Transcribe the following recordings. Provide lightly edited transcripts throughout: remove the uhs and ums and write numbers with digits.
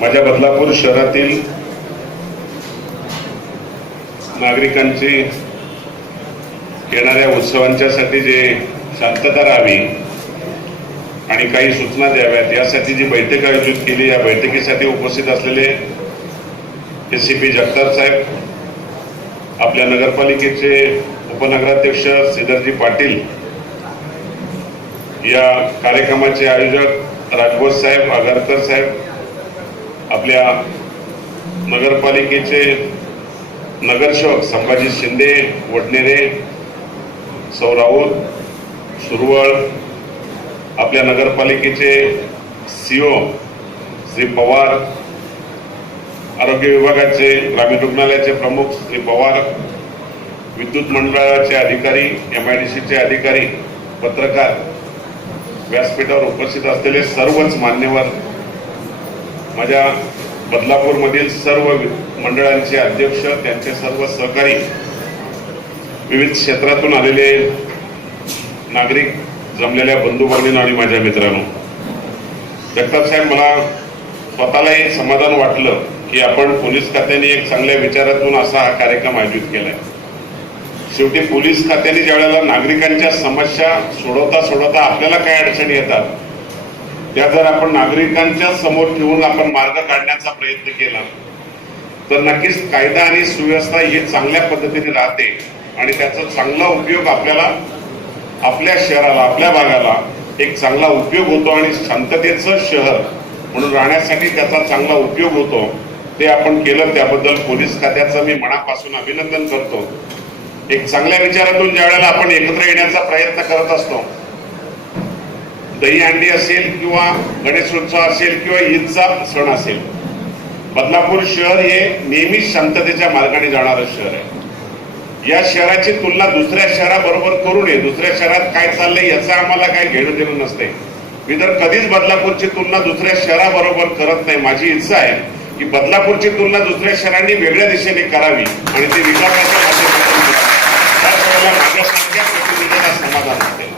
माझ्या बदलापूर शहरातील नागरिकांची येणाऱ्या उत्सवांच्यासाठी जे शांतता राहावी आणि काही सूचना द्याव्यात यासाठी जी बैठक आयोजित केली, या बैठकीसाठी उपस्थित असलेले एसीपी जगताप साहेब, आपल्या नगरपालिकेचे उपनगराध्यक्ष श्रीधरजी पाटील, या कार्यक्रमाचे आयोजक राजभोज साहेब, आगरकर साहेब, आपल्या नगरपालिकेचे नगरसेवक संभाजी शिंदे, वडनेरे, सौ राऊत, सुरवळ, आपल्या नगरपालिकेचे सीओ श्री पवार, आरोग्य विभागाचे ग्रामीण रुग्णालयाचे प्रमुख श्री पवार, विद्युत मंडळाचे अधिकारी, MIDCचे अधिकारी, पत्रकार, व्यासपीठावर उपस्थित असलेले सर्वच मान्यवर, माझ्या बदलापूरमधील सर्व मंडळांचे अध्यक्ष, त्यांचे सर्व सहकारी, विविध क्षेत्रातून आलेले नागरिक, जमलेल्या बंधू भगिनींनो आणि माझ्या मित्रांनो, जगताप साहेब, मला स्वतःलाही समाधान वाटलं की आपण पोलीस खात्याने एक चांगल्या विचारातून असा हा कार्यक्रम आयोजित केलाय. शेवटी पोलीस खात्याने ज्या वेळेला नागरिकांच्या समस्या सोडवता आपल्याला काय अडचणी येतात त्या जर आपण नागरिकांच्या समोर ठेवून आपण मार्ग काढण्याचा प्रयत्न केला तर नक्कीच कायदा आणि सुव्यवस्था ही चांगल्या पद्धतीने राहते आणि त्याचा चांगला उपयोग आपल्याला, आपल्या शहराला, आपल्या भागाला एक चांगला उपयोग होतो आणि शांततेचं शहर म्हणून राहण्यासाठी त्याचा चांगला उपयोग होतो. ते आपण केलं, त्याबद्दल पोलीस खात्याचं मी मनापासून अभिनंदन करतो. एक चांगल्या विचारातून ज्या वेळेला आपण एकत्र येण्याचा प्रयत्न करत असतो, दहीहंडी असेल किंवा गणेशोत्सव असेल किंवा ईदचा सण असेल, बदलापूर शहर हे नेहमीच शांततेच्या मार्गाने जाणारं शहर आहे. या शहराची तुलना दुसऱ्या शहराबरोबर करू नये. दुसऱ्या शहरात काय चाललंय याचं आम्हाला काय घेणं देणं नसते. मी तर कधीच बदलापूरची तुलना दुसऱ्या शहराबरोबर करत नाही. माझी इच्छा आहे की बदलापूरची तुलना दुसऱ्या शहरांनी वेगळ्या दिशेने करावी आणि ते विकासाच्या माध्यमातून त्यावेळेला माझ्यासारख्या प्रतिनिधीला समाधान होते.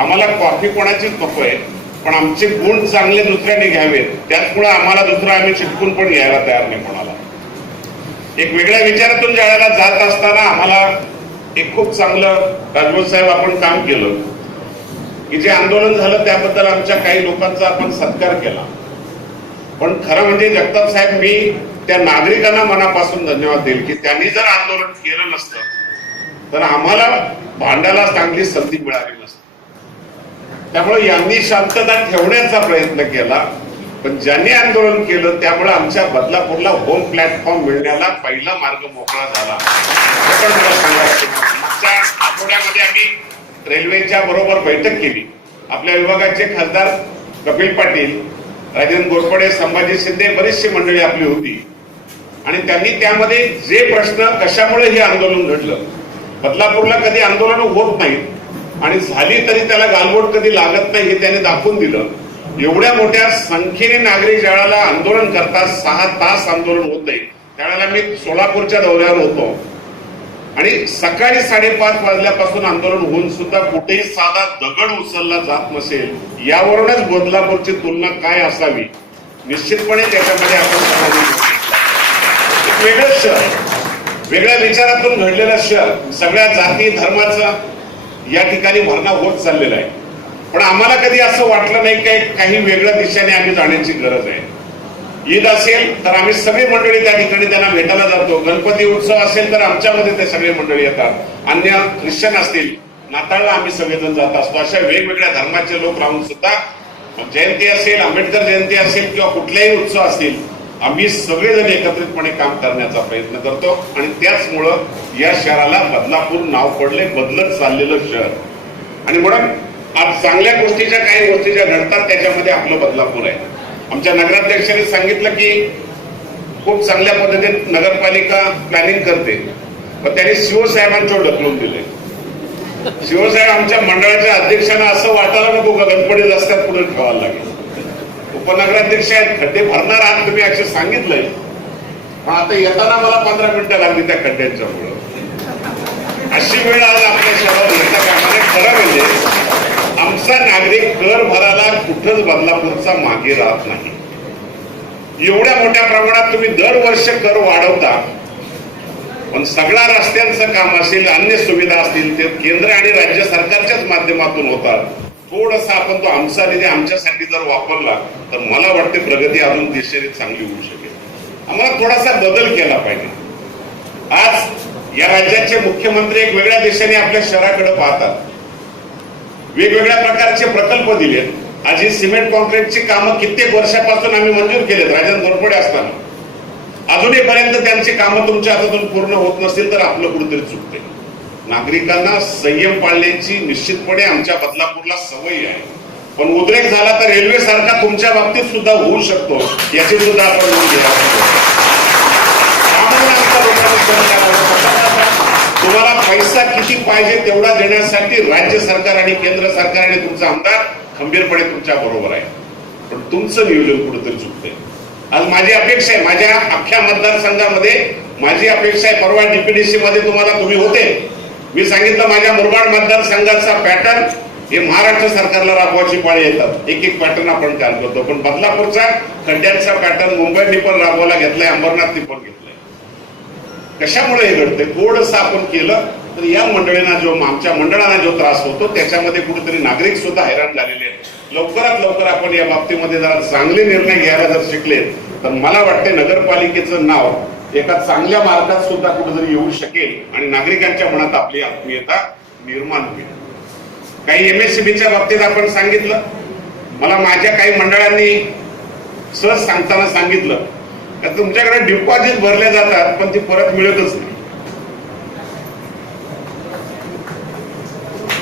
आम्हाला कॉफी कोणाचीच नको आहे, पण आमचे गुण चांगले दुसऱ्याने घ्यावेत. त्याचमुळे आम्हाला दुसरं आम्ही चिटकून पण घ्यायला तयार नाही कोणाला. एक वेगळ्या विचारातून ज्यावेळेला जात असताना आम्हाला एक खूप चांगलं राजभोज साहेब आपण काम केलं की जे आंदोलन झालं त्याबद्दल आमच्या काही लोकांचा आपण सत्कार केला. पण खरं म्हणजे जगताप साहेब, मी त्या नागरिकांना मनापासून धन्यवाद देईल की त्यांनी जर आंदोलन केलं नसतं तर आम्हाला भांडायला चांगली संधी मिळाली नसती. त्यामुळे यांनी शांतता ठेवण्याचा प्रयत्न केला, पण ज्यांनी आंदोलन केलं त्यामुळे आमच्या बदलापूरला होम प्लॅटफॉर्म मिळण्याला पहिला मार्ग मोकळा झाला. हे पण मला सांगायचं. मागच्या आठवड्यामध्ये आम्ही रेल्वेच्या बरोबर बैठक केली. आपल्या विभागाचे खासदार कपिल पाटील, राजेंद्र घोरपडे, संभाजी शिंदे, बरीचशी मंडळी आपली होती आणि त्यांनी त्यामध्ये जे प्रश्न, कशामुळे हे आंदोलन घडलं, बदलापूरला कधी आंदोलन होत नाहीत आणि झाली तरी त्याला गालबोट कधी लागत नाही हे त्याने दाखवून दिलं. एवढ्या मोठ्या संख्येने नागरिक ज्यावेळेला आंदोलन करतात, 6 तास आंदोलन होत नाही, त्यावेळेला मी सोलापूरच्या दौऱ्यावर होतो आणि सकाळी 5:30 वाजल्यापासून आंदोलन होऊन सुद्धा कुठेही साधा दगड उचलला जात नसेल. यावरूनच बदलापूरची तुलना काय असावी, निश्चितपणे त्याच्यामध्ये आपण वेगळं शहर, वेगळ्या विचारातून घडलेलं शहर, सगळ्या जाती धर्माचा या ठिकाणी भरणा होत चाललेला आहे. पण आम्हाला कधी असं वाटलं नाही की काही वेगळ्या दिशेने आम्ही जाण्याची गरज आहे. ईद असेल तर आम्ही सगळी मंडळी त्या ठिकाणी त्यांना भेटायला जातो. गणपती उत्सव असेल तर आमच्यामध्ये ते सगळे मंडळी येतात. अन्य ख्रिश्चन असतील, नाताळला आम्ही सगळेजण जात असतो. अशा वेगवेगळ्या धर्माचे लोक राहून सुद्धा जयंती असेल, आंबेडकर जयंती असेल किंवा कुठलेही उत्सव असतील, आम्ही सगळेजण एकत्रितपणे काम करण्याचा प्रयत्न करतो आणि त्याचमुळं या शहराला बदलापूर नाव पडले, बदलत चाललेलं शहर. आणि म्हणून आज चांगल्या गोष्टीच्या, काही गोष्टी ज्या घडतात त्याच्यामध्ये आपलं बदलापूर आहे. आमच्या नगराध्यक्षांनी सांगितलं की खूप चांगल्या पद्धतीने नगरपालिका प्लॅनिंग करते, पण त्यांनी शिवसाहेबांच्यावर ढकलून दिले. शिवसाहेब आमच्या मंडळाच्या अध्यक्षांना असं वाटायला नको का गणपती रस्त्यात पुढे ठेवायला लागेल. उपनगराध्यक्ष आहेत, खड्डे भरणार आहात तुम्ही असं सांगितलंय, पण आता येताना मला 15 मिनिटं लागली त्या खड्ड्यांच्या पुढे. अशी वेळ आज आपल्या शहरात येता कामाने. खरं म्हणजे आमचा नागरिक कर भरायला कुठंच बदलापूरचा मागे राहत नाही. एवढ्या मोठ्या प्रमाणात तुम्ही दरवर्षी कर वाढवता, पण सगळा रस्त्यांचं काम असेल, अन्य सुविधा असतील, ते केंद्र आणि राज्य सरकारच्याच माध्यमातून होतात. थोडंसं आपण तो आमचा निधी आमच्यासाठी जर वापरला तर मला वाटते प्रगती अजून दिशेने चांगली होऊ शकेल. आम्हाला थोडासा बदल केला पाहिजे. आज या राज्याचे मुख्यमंत्री एक वेगळ्या दिशेने आपल्या शहराकडे पाहतात, वेगवेगळ्या प्रकारचे प्रकल्प दिलेत. आज ही सिमेंट कॉन्क्रीटची कामं कित्येक वर्षापासून आम्ही मंजूर केलेत राजन घोरपडे असताना. अजूनपर्यंत त्यांची कामं तुमच्या हातातून पूर्ण होत नसतील तर आपलं कुठेतरी चुकते. नागरिकांना संयम पाळण्याची निश्चितपणे आमच्या बदलापूरला सवय आहे, पण उद्रेक झाला तर रेल्वे सारखा तुमच्या बाबतीत सुद्धा होऊ शकतो, याची सुद्धा आपण नोंद घ्यावी. तुम्हाला पैसा किती पाहिजे तेवढा देण्यासाठी राज्य सरकार आणि केंद्र सरकार आणि तुमचा आमदार खंबीरपणे तुमच्या बरोबर आहे, पण तुमचं नियोजन कुठेतरी चुकतंय. आज माझी अपेक्षा आहे, माझ्या अख्ख्या मतदारसंघामध्ये माझी अपेक्षा आहे, परवा डीपीडीसी मध्ये तुम्ही होते, मी सांगितलं माझ्या मुरबाड मतदारसंघाचा पॅटर्न हे महाराष्ट्र सरकारला राबवायची पाळी येतात. एक एक पॅटर्न आपण काम करतो, पण बदलापूरचा खड्ड्यांचा पॅटर्न मुंबईने पण राबवायला घेतलाय, अंबरनाथने पण घेतलाय. कशामुळे हे घडतंय? थोडंसं आपण केलं तर या मंडळींना जो आमच्या मंडळांना जो त्रास होतो त्याच्यामध्ये कुठेतरी नागरिक सुद्धा हैराण झालेले आहेत. लवकरात लवकर आपण या बाबतीमध्ये जरा चांगले निर्णय घ्यायला जर शिकले तर मला वाटते नगरपालिकेचं नाव एका चांगल्या मार्गात सुद्धा कुठेतरी येऊ शकेल आणि नागरिकांच्या मनात आपली आत्मीयता निर्माण होईल. काही एमएससीबीच्या बाबतीत आपण सांगितलं, मला माझ्या काही मंडळांनी सहज सांगताना सांगितलं तर तुमच्याकडे डिपॉझिट भरले जातात पण ती परत मिळतच नाही,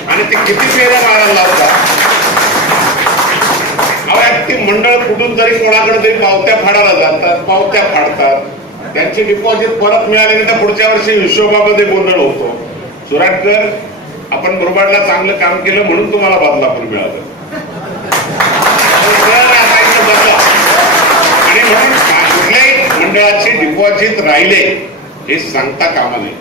आणि ते किती फेऱ्या मारायला लावतात. ती मंडळ कुठून तरी कोणाकडे तरी पावत्या फाडायला जातात, पावत्या फाडतात, त्यांचे डिपॉझिट परत मिळाले नाही तर पुढच्या वर्षी हिशोबामध्ये गोंधळ होतो. सुराटकर, आपण मुरबाडला चांगलं काम केलं म्हणून तुम्हाला बदलापूर मिळालं, आणि म्हणून कुठल्याही मंडळाचे डिपॉझिट राहिले हे सांगता कामा नये.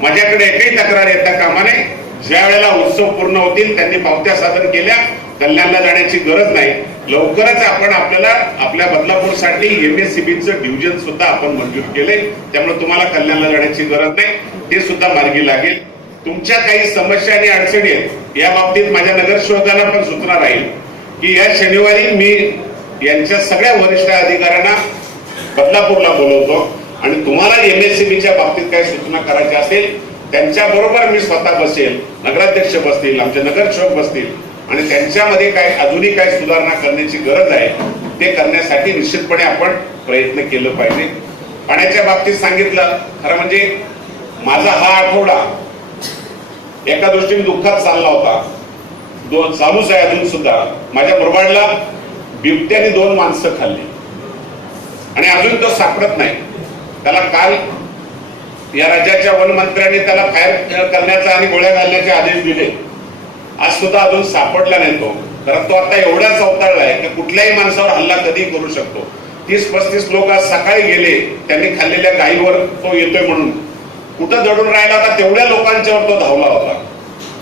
माझ्याकडे एकही तक्रार येता कामा नये. ज्या वेळेला उत्सव पूर्ण होतील त्यांनी पावत्या सादर केल्या, कल्याणला जाण्याची गरज नाही. लवकरच आपण आपल्या बदलापूरसाठी एमएससीबीचं डिव्हिजन सुद्धा आपण मंजूर केले, त्यामुळे तुम्हाला कल्याणला जाण्याची गरज नाही, ते सुद्धा मार्गी लागेल. तुमच्या काही समस्या आणि अडचणी आहेत या बाबतीत माझ्या नगरसेवकांना पण सूचना राहील की या शनिवारी मी यांच्या सगळ्या वरिष्ठ अधिकाऱ्यांना बदलापूरला बोलवतो आणि तुम्हाला एमएससीबीच्या बाबतीत काही सूचना करायच्या असेल त्यांच्या बरोबर मी स्वतः बसेल, नगराध्यक्ष बसतील, आमचे नगरसेवक बसतील आणि त्यांच्यामध्ये काय अजूनही काय सुधारणा करण्याची गरज आहे ते करण्यासाठी निश्चितपणे आपण प्रयत्न केलं पाहिजे. पाण्याच्या बाबतीत सांगितलं, खरं म्हणजे माझा हा आठवडा एका दृष्टीने दुःखात चालला होता, चालूच आहे अजून सुद्धा. माझ्या मुरबाडला बिबट्याने 2 माणसं खाल्ली आणि अजून तो सापडत नाही. त्याला काल या राज्याच्या वनमंत्र्यांनी त्याला फायर करण्याचा आणि गोळ्या घालण्याचे आदेश दिले, आज सुद्धा अजून सापडला नाही तो. कारण तो आता एवढा चौताळला आहे की कुठल्याही माणसावर हल्ला कधी करू शकतो. 30-35 लोक आज सकाळी गेले, त्यांनी खाल्लेल्या गायीवर तो येतोय म्हणून, कुठं दडून राहिला होता तेवढ्या लोकांच्यावर तो धावला होता.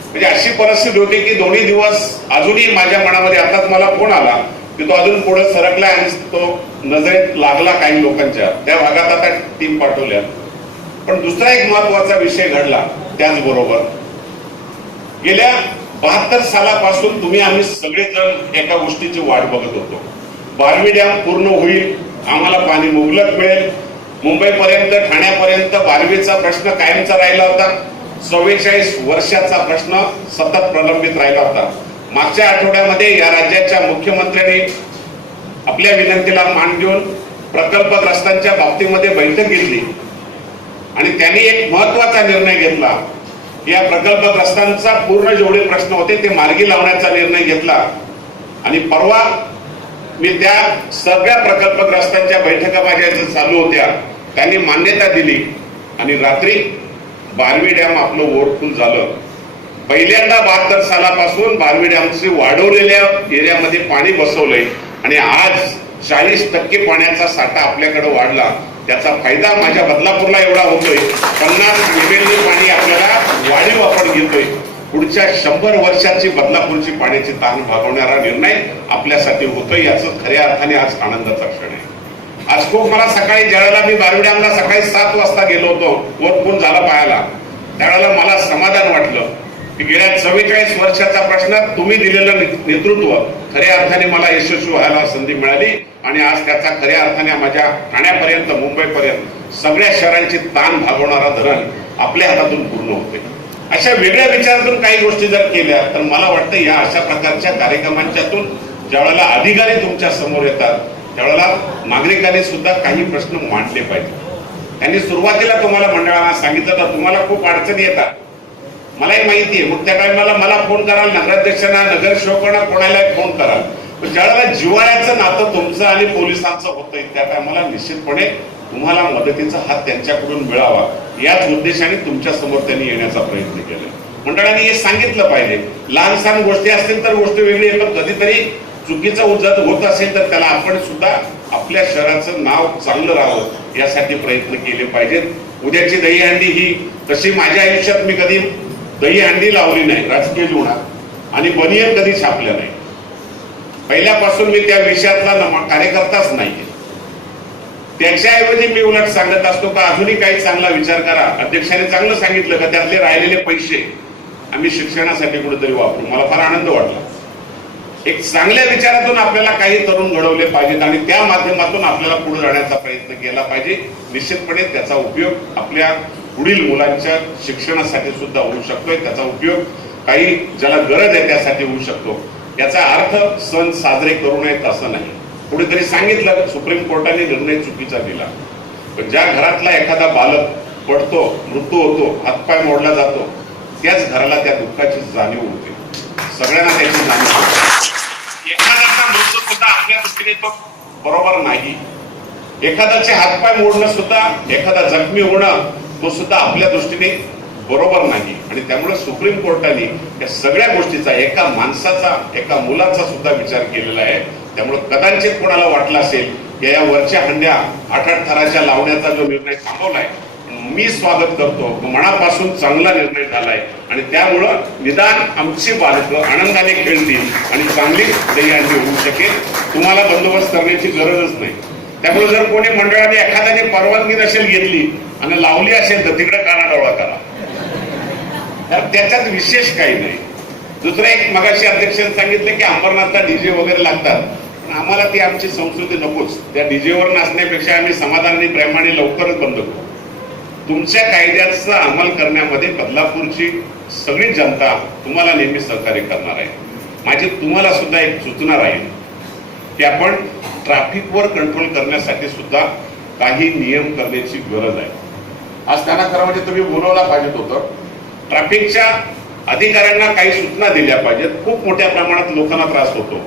म्हणजे अशी परिस्थिती होती की दोन्ही दिवस अजूनही माझ्या मनामध्ये, आताच मला फोन आला की तो अजून पुढे सरकला आणि तो नजरेत लागला काही लोकांच्या, त्या भागात आता टीम पाठवल्या. पण दुसरा एक महत्वाचा विषय घडला त्याचबरोबर, गेल्या 72 सालापासून तुम्ही आम्ही सगळेजण एका गोष्टीची वाट बघत होतो, बारवी डॅम पूर्ण होईल, आम्हाला पाणी मुबलक मिळेल. मुंबईपर्यंत ठाण्यापर्यंत बारवीचा प्रश्न कायमचा राहिला होता, 44 वर्षाचा प्रश्न सतत प्रलंबित राहिला होता. मागच्या आठवड्यामध्ये या राज्याच्या मुख्यमंत्र्यांनी आपल्या विनंतीला मान देऊन प्रकल्पग्रस्तांच्या बाबतीमध्ये बैठक घेतली आणि त्यांनी एक महत्वाचा निर्णय घेतला की या प्रकल्पग्रस्तांचा पूर्ण जेवढे प्रश्न होते ते मार्गी लावण्याचा निर्णय घेतला. आणि परवा मी त्या सगळ्या प्रकल्पग्रस्तांच्या बैठका माझ्या चालू होत्या, त्यांनी मान्यता दिली आणि रात्री बारवी डॅम आपलं ओव्हरफुल झालं. पहिल्यांदा 72 सालापासून बारवी डॅमचे वाढवलेल्या एरियामध्ये पाणी बसवलंय आणि आज 40% पाण्याचा साठा आपल्याकडे वाढला. त्याचा फायदा माझ्या बदलापूरला एवढा होतोय, 50 MLD पाणी आपल्याला वाढीव आपण घेतोय. पुढच्या 100 वर्षाची बदलापूरची पाण्याची ताण भागवणारा निर्णय आपल्यासाठी होतोय, याचं खऱ्या अर्थाने आज आनंदाचा क्षण आहे. आज खूप मला सकाळी ज्यावेळेला मी बारविड्याला सकाळी 7 वाजता गेलो होतो वर फोन झाला पाहायला, त्यावेळेला मला समाधान वाटलं की गेल्या 44 वर्षाचा प्रश्न तुम्ही दिलेलं नेतृत्व खऱ्या अर्थाने मला यशस्वी व्हायला संधी मिळाली आणि आज त्याचा खऱ्या अर्थाने माझ्या ठाण्यापर्यंत मुंबईपर्यंत सगळ्या शहरांची ताण भागवणारा धरण आपल्या हातातून पूर्ण होते. अशा वेगळ्या विचारातून काही गोष्टी जर केल्या तर मला वाटतं या अशा प्रकारच्या कार्यक्रमांच्यातून ज्यावेळेला अधिकारी तुमच्या समोर येतात त्यावेळेला नागरिकांनी सुद्धा काही प्रश्न मांडले पाहिजे. त्यांनी सुरुवातीला तुम्हाला मंडळांना सांगितलं तर तुम्हाला खूप अडचणी येतात, मलाही माहिती आहे. मग त्या टाइमला मला फोन कराल, नगराध्यक्षांना, नगरसेवकांना, कोणालाही फोन कराल. पण ज्यावेळेला जिव्हाळ्याचं नातं तुमचं आणि पोलिसांचं होतं त्या टायमाला निश्चितपणे तुम्हाला मदतीचा हात त्यांच्याकडून मिळावा याच उद्देशाने तुमच्या समोर त्यांनी येण्याचा प्रयत्न केला. मंडळांनी हे सांगितलं पाहिजे. लहान सहान गोष्टी असतील तर गोष्ट वेगळी आहे, पण कधीतरी चुकीचं उद्जत होत असेल तर त्याला आपण सुद्धा आपल्या शहराचं नाव चांगलं राहावं यासाठी प्रयत्न केले पाहिजेत. उद्याची दहीहंडी ही तशी माझ्या आयुष्यात मी कधी दहीहंडी लावली नाही राजकीय जीवनात आणि बनियन कधी छापल्या नाही. पहिल्यापासून मी त्या विषयातला कार्यकर्ताच नाहीये. त्याच्याऐवजी मी उलट सांगत असतो का अजूनही काही चांगला विचार करा. अध्यक्षाने चांगलं सांगितलं का त्यातले राहिलेले पैसे आम्ही शिक्षणासाठी कुठेतरी वापरू. मला फार आनंद वाटला. एक चांगल्या विचारातून आपल्याला काही तरुण घडवले पाहिजेत आणि त्या माध्यमातून आपल्याला पुढे जाण्याचा प्रयत्न केला पाहिजे. निश्चितपणे त्याचा उपयोग आपल्या पुढील मुलांच्या शिक्षणासाठी सुद्धा होऊ शकतोय. त्याचा उपयोग काही ज्याला गरज आहे त्यासाठी होऊ शकतो. याचा अर्थ सण साजरे करू नयेत असं नाही. कुठेतरी सांगितलं सुप्रीम कोर्टाने निर्णय चुकीचा दिला, पण ज्या घरातला एखादा बालक पडतो, मृत्यू होतो, हातपाय मोडला जातो त्याच घराला त्या दुःखाची जाणीव होते. सगळ्यांना त्याची जाणीव होते. एखाद्याचा मृत्यू सुद्धा आपल्या दृष्टीने तो बरोबर नाही. एखाद्याचे हातपाय मोडणं सुद्धा, एखादा जखमी होणं तो सुद्धा आपल्या दृष्टीने बरोबर नाही. आणि त्यामुळे सुप्रीम कोर्टाने या सगळ्या गोष्टीचा एका माणसाचा, एका मुलाचा सुद्धा विचार केलेला आहे. त्यामुळे कदाचित कोणाला वाटलं असेल की या वरच्या हंड्या 8-8 थराच्या लावण्याचा जो निर्णय थांबवलाय, मी स्वागत करतो. मनापासून चांगला निर्णय झालाय आणि त्यामुळं निदान आमची बालकं आनंदाने खेळतील आणि चांगली दहीहंडी होऊ शकेल. तुम्हाला बंदोबस्त करण्याची गरजच नाही. त्यामुळे जर कोणी मंडळाने एखाद्याने परवानगी नसेल घेतली आणि लावली असेल तर तिकडे कानाडोळा करा. तर त्याच्यात विशेष काही नाही. दुसरं एक मगाशी अध्यक्षांनी सांगितलं की अंबरनाथला डीजे वगैरे लागतात, पण आम्हाला ती आमची संस्कृती नकोच. त्या डीजेवर नाचण्यापेक्षा आम्ही समाधानाने प्रेमाने लवकरच बंद करू. तुमच्या कायद्याचा अंमल करण्यामध्ये बदलापूरची सगळी जनता तुम्हाला नेहमी सहकार्य करणार आहे. माझी तुम्हाला सुद्धा एक सूचना राहील की आपण ट्रॅफिकवर कंट्रोल करण्यासाठी सुद्धा काही नियम करण्याची गरज आहे. आज त्यांना खरं म्हणजे तुम्ही बोलवला पाहिजेत होतं. ट्रॅफिकच्या अधिकाऱ्यांना काही सूचना दिल्या पाहिजेत. खूप मोठ्या प्रमाणात लोकांना त्रास होतो.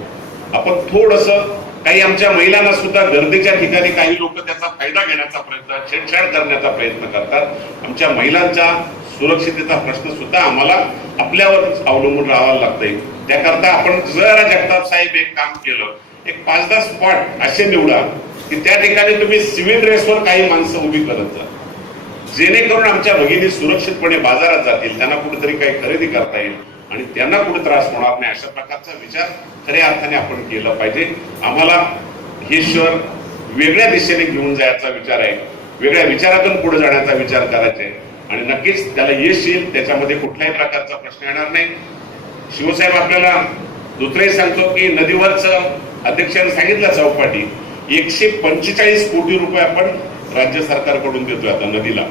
आपण थोडंसं काही आमच्या महिलांना सुद्धा गर्दीच्या ठिकाणी काही लोक त्याचा फायदा घेण्याचा प्रयत्न, छेडछाड करण्याचा प्रयत्न करतात. आमच्या महिलांच्या सुरक्षिततेचा प्रश्न सुद्धा आम्हाला आपल्यावर अवलंबून राहावं लागतंय. त्याकरता आपण जरा जगताप साहेब एक काम केलं, एक 5-10 स्पॉट असे निवडा की त्या ठिकाणी तुम्ही सिव्हिल ड्रेसवर काही माणसं उभी करत जा, जेणेकरून आमच्या भगिनी सुरक्षितपणे बाजारात जातील, त्यांना कुठेतरी काही खरेदी करता येईल आणि त्यांना कुठे त्रास होणार नाही. अशा प्रकारचा विचार खऱ्या अर्थाने आपण केला पाहिजे. आम्हाला हे शहर वेगळ्या दिशेने घेऊन जायचा विचार आहे, वेगळ्या विचारातून पुढे जाण्याचा विचार करायचा आहे आणि नक्कीच त्याला यश येईल. त्याच्यामध्ये कुठल्याही प्रकारचा प्रश्न येणार नाही. शिवसाहेब आपल्याला दुसरंही सांगतो की नदीवरचं अध्यक्षांनी सांगितलं चौपाटी 145 कोटी रुपये आपण राज्य सरकारकडून देतोय आता नदीला.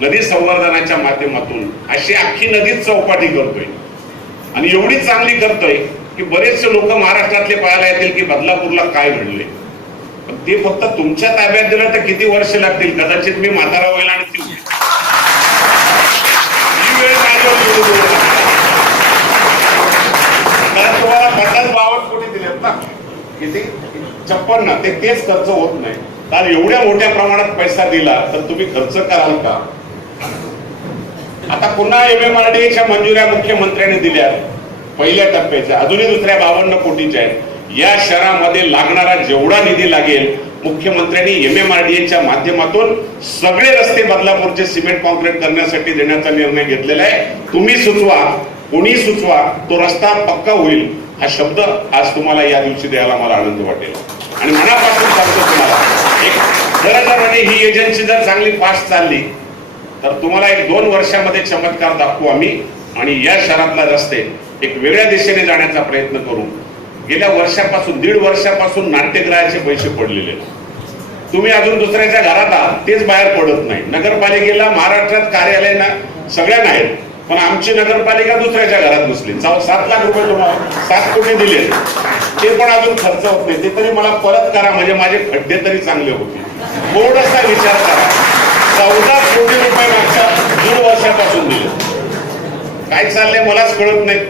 नदी संवर्धनाच्या माध्यमातून अशी अख्खी नदीच चौपाटी करतोय आणि एवढी चांगली करतोय की बरेचसे लोक महाराष्ट्रातले पाहायला येतील की बदलापूरला काय घडले. पण ते फक्त तुमच्या ताब्यात दिलं तर किती वर्ष लागतील. कदाचित मी म्हातारा होईल आणि ती वेळ कारण तुम्हाला 50-52 कोटी दिलेत ना, किती 56 ते तेच खर्च होत नाही. तर एवढ्या मोठ्या प्रमाणात पैसा दिला तर तुम्ही खर्च कराल का? आता पुन्हा MMRDAच्या मंजुऱ्या मुख्यमंत्र्यांनी दिल्या पहिल्या टप्प्याच्या, अजूनही दुसऱ्या 52 कोटीच्या आहेत. या शहरामध्ये लागणारा जेवढा निधी लागेल मुख्यमंत्र्यांनी MMRDAच्या माध्यमातून सगळे रस्ते बदलापूरचे सिमेंट कॉन्क्रीट करण्यासाठी देण्याचा निर्णय घेतलेला आहे. तुम्ही सुचवा, कोणी सुचवा, तो रस्ता पक्का होईल. हा शब्द आज तुम्हाला या दिवशी द्यायला मला आनंद वाटेल आणि मनापासून सांगतो तुम्हाला आणि ही एजन्सी जर चांगली फास्ट चालली तर तुम्हाला 1-2 वर्षामध्ये चमत्कार दाखवू आम्ही आणि या शहरातला रस्ते एक वेगळ्या दिशेने जाण्याचा प्रयत्न करू. गेल्या वर्षापासून 1.5 वर्षापासून नाट्यगृहाचे पैसे पडलेले, तुम्ही अजून दुसऱ्याच्या घरात आहात तेच बाहेर पडत नाही. नगरपालिकेला महाराष्ट्रात कार्यालय ना सगळ्यांना आहेत, पण आमची नगरपालिका दुसऱ्याच्या घरात घुसली. 7 लाख रुपये तुम्हाला 7 कोटी दिले, ते पण अजून खर्च होत नाही. ते तरी मला परत करा, म्हणजे माझे खड्डे तरी चांगले होतील. थोडासा विचार करा. 14 कोटी रुपये मागच्या 1.5 वर्षापासून दिले. काय चाललंय मलाच कळत नाही.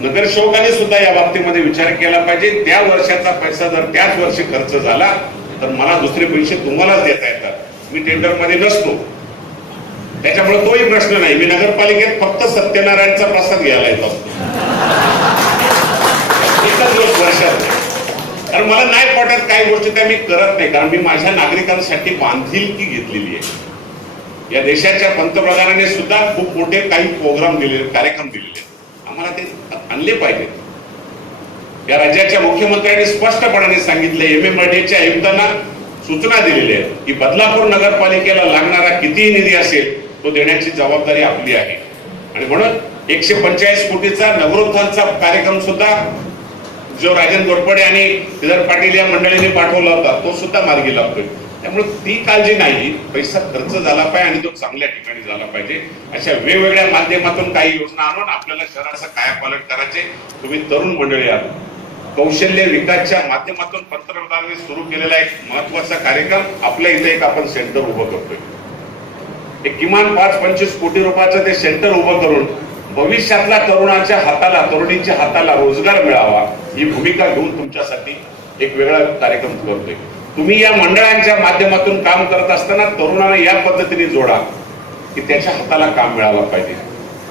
नगरसेवकांनी सुद्धा या बाबतीमध्ये विचार केला पाहिजे. त्या वर्षाचा पैसा जर त्याच वर्षी खर्च झाला तर मला दुसरे पैसे तुम्हालाच देता येतात. मी टेंडरमध्ये नसतो, त्याच्यामुळे तोही प्रश्न नाही. मी नगरपालिकेत फक्त सत्यनारायणचा प्रसाद घ्यायला येत असतो एकच दिवस वर्षात. कारण मला नाही पटत काही गोष्टी त्या मी करत नाही, कारण मी माझ्या नागरिकांसाठी बांधिलकी घेतलेली आहे. या देशाच्या पंतप्रधानांनी सुद्धा खूप मोठे काही प्रोग्राम दिलेले, कार्यक्रम दिलेले, आम्हाला ते आणले पाहिजेत. या राज्याच्या मुख्यमंत्र्यांनी स्पष्टपणाने सांगितले, MMRDAच्या आयुक्तांना सूचना दिलेल्या आहेत की बदलापूर नगरपालिकेला लागणारा कितीही निधी असेल तो देण्याची जबाबदारी आपली आहे. आणि म्हणून 145 कोटीचा नगरोत्थानचा कार्यक्रम सुद्धा जो राजन घोरपडे आणि श्रीधर पाटील या मंडळींनी पाठवला होता तो सुद्धा मार्गी लागतोय. त्यामुळे ती काळजी नाही, पैसा खर्च झाला पाहिजे आणि तो चांगल्या ठिकाणी झाला पाहिजे. अशा वेगवेगळ्या माध्यमातून काही योजना आणून आपल्याला शहराचा कायापालट करायचे. तुम्ही तरुण मंडळी आहात, कौशल्य विकासच्या माध्यमातून पंतप्रधानांनी सुरू केलेला एक महत्वाचा कार्यक्रम आपल्या इथे एक आपण सेंटर उभं करतोय. एक किमान 5-25 कोटी रुपयाचं ते सेंटर उभं करून भविष्यातल्या तरुणाच्या हाताला, तरुणींच्या हाताला रोजगार मिळावा ही भूमिका घेऊन तुमच्यासाठी एक वेगळा कार्यक्रम करतोय. तुम्ही या मंडळांच्या माध्यमातून काम करत असताना तरुणांना या पद्धतीने जोडा की त्याच्या हाताला काम मिळालं पाहिजे.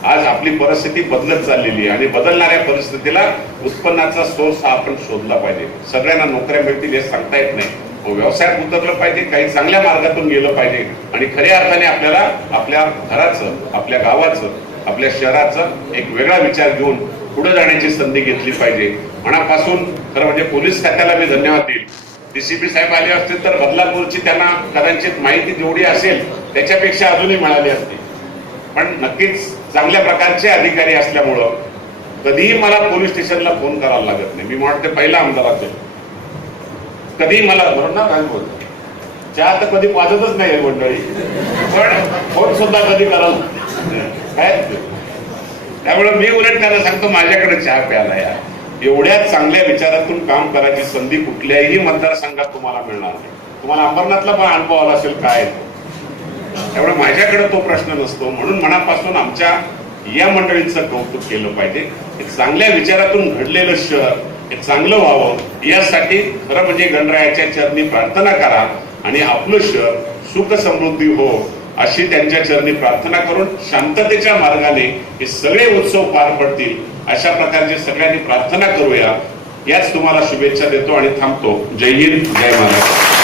आज आपली परिस्थिती बदलत चाललेली आहे आणि बदलणाऱ्या परिस्थितीला उत्पन्नाचा सोर्स हा आपण शोधला पाहिजे. सगळ्यांना नोकऱ्या मिळतील हे सांगता येत नाही. व्यवसायात उतरलं पाहिजे, काही चांगल्या मार्गातून गेलं पाहिजे आणि खऱ्या अर्थाने आपल्याला आपल्या घराचं, आपल्या गावाचं, आपल्या शहराचं एक वेगळा विचार घेऊन पुढे जाण्याची संधी घेतली पाहिजे. मनापासून खरं म्हणजे पोलीस खात्याला मी धन्यवाद देईल. DCP साहेब आले असतील तर बदलापूरची त्यांना कदाचित माहिती जेवढी असेल त्याच्यापेक्षा अजूनही मिळाली असते. पण नक्कीच चांगल्या प्रकारचे अधिकारी असल्यामुळं कधीही मला पोलीस स्टेशनला फोन करायला लागत नाही. मी म्हणते पहिला आमदार असेल, कधीही मला बरोबर ना काय बोलतो, चहा तर कधी पाजतच नाही मंडळी, पण फोन सुद्धा कधी कराल काय. त्यामुळे मी उलट त्यांना सांगतो माझ्याकडे चहा प्यायला या. एवढ्या चांगल्या विचारातून काम करायची संधी कुठल्याही मतदारसंघात तुम्हाला मिळणार नाही. तुम्हाला अंबरनाथला पण अनुभव आला असेल काय, त्यामुळे माझ्याकडे तो प्रश्न नसतो. म्हणून मनापासून आमच्या या मंडळींचं कौतुक केलं पाहिजे. एक चांगल्या विचारातून घडलेलं शहर हे चांगलं व्हावं यासाठी खरं म्हणजे गणरायाच्या चरणी प्रार्थना करा आणि आपलं शहर सुख समृद्धी हो अशी त्यांच्या चरणी प्रार्थना करून शांततेच्या मार्गाने हे सगळे उत्सव पार पडतील अशा प्रकारची सगळ्यांनी प्रार्थना करूया. याच तुम्हाला शुभेच्छा देतो आणि थांबतो. जय हिंद, जय महाराष्ट्र.